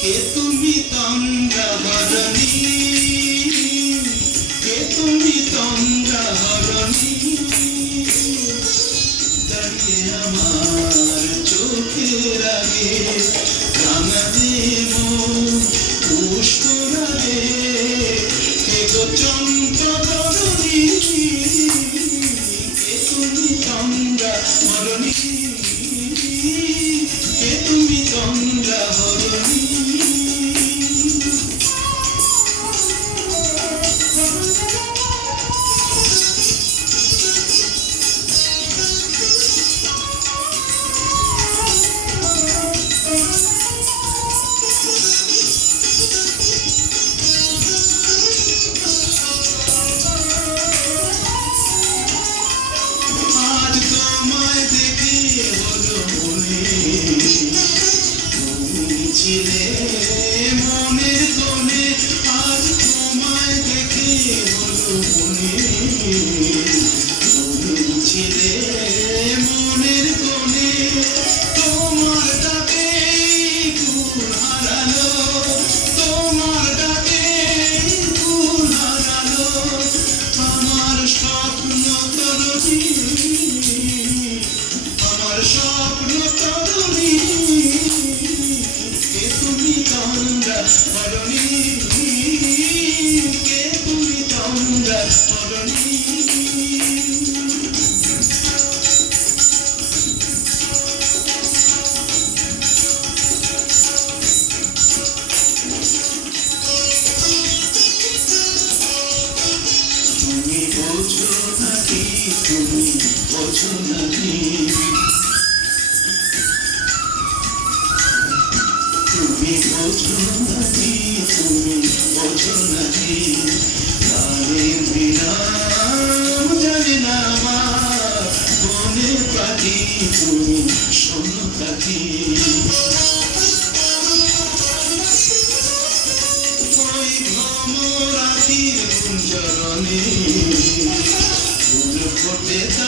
কে তুমি তন্দ্রহরণী কে তুমি তন্দ্রহরণী তাকে আমার চোখে লাগে রাঙা দেব পুষ্করাগে কে গো চন্দ্রহরণী কে তুমি তন্দ্রহরণী কে তুমি তন্দ্রহরণী তুমি বোঝো নাকি তুমি বোঝো নাকি গানের বিরাম জানে না আমার বনের পাখি তুমি শোনো পাখি চরণে ফুল ফোটে তা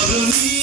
মরণী